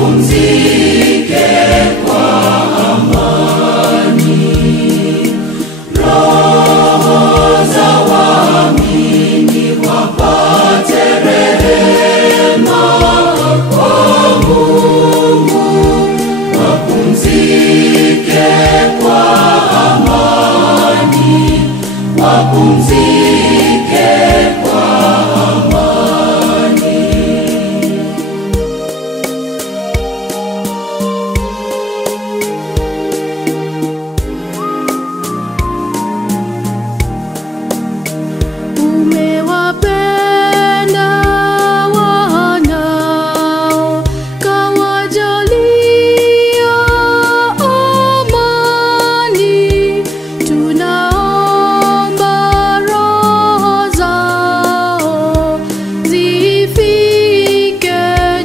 wapumzike kwa amani. Roho za waamini wapate rehema kwa Mungu, wapumzike kwa amani, wapumzike kwa amani. Umewapenda wanao, kawajalia amani. Tunaomba roho zao zifike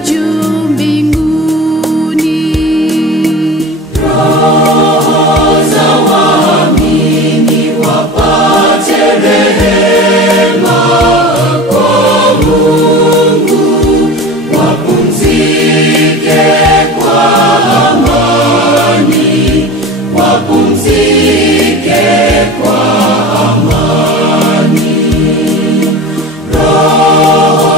juu mbinguni. Roho za waamini wapate rehema kwa Mungu, wapumzike kwa amani, wapumzike kwa amani. Roho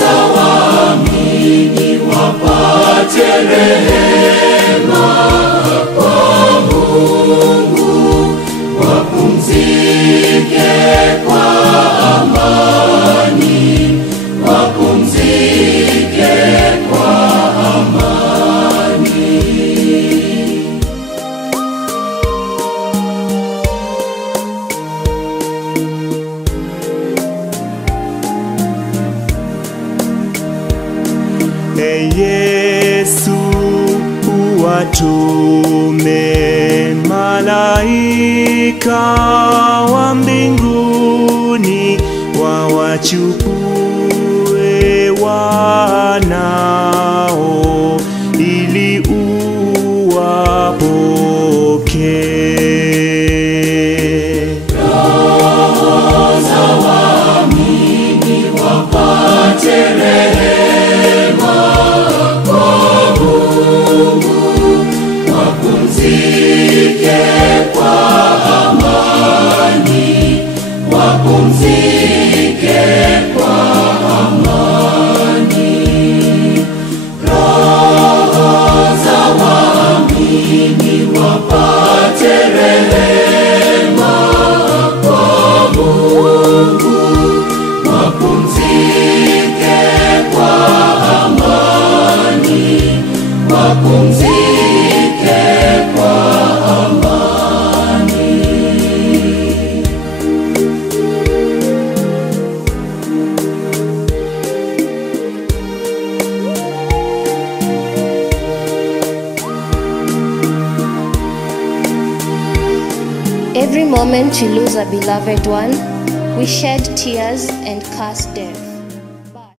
za waamini wapate rehema kwa Mungu, wapumzike kwa amani, wapumzike kwa amani. Yesu, uwatume malaika wa mbinguni wawachukue wanao ili uwapokee. Roho za waamini wapate rehema kwa Mungu, wapumzike kwa amani, wapumzike kwa amani. Roho za waamini wapate rehema kwa Mungu, wapumzike kwa amani, wapumzike kwa amani. Every moment we lose a beloved one, we shed tears and curse death.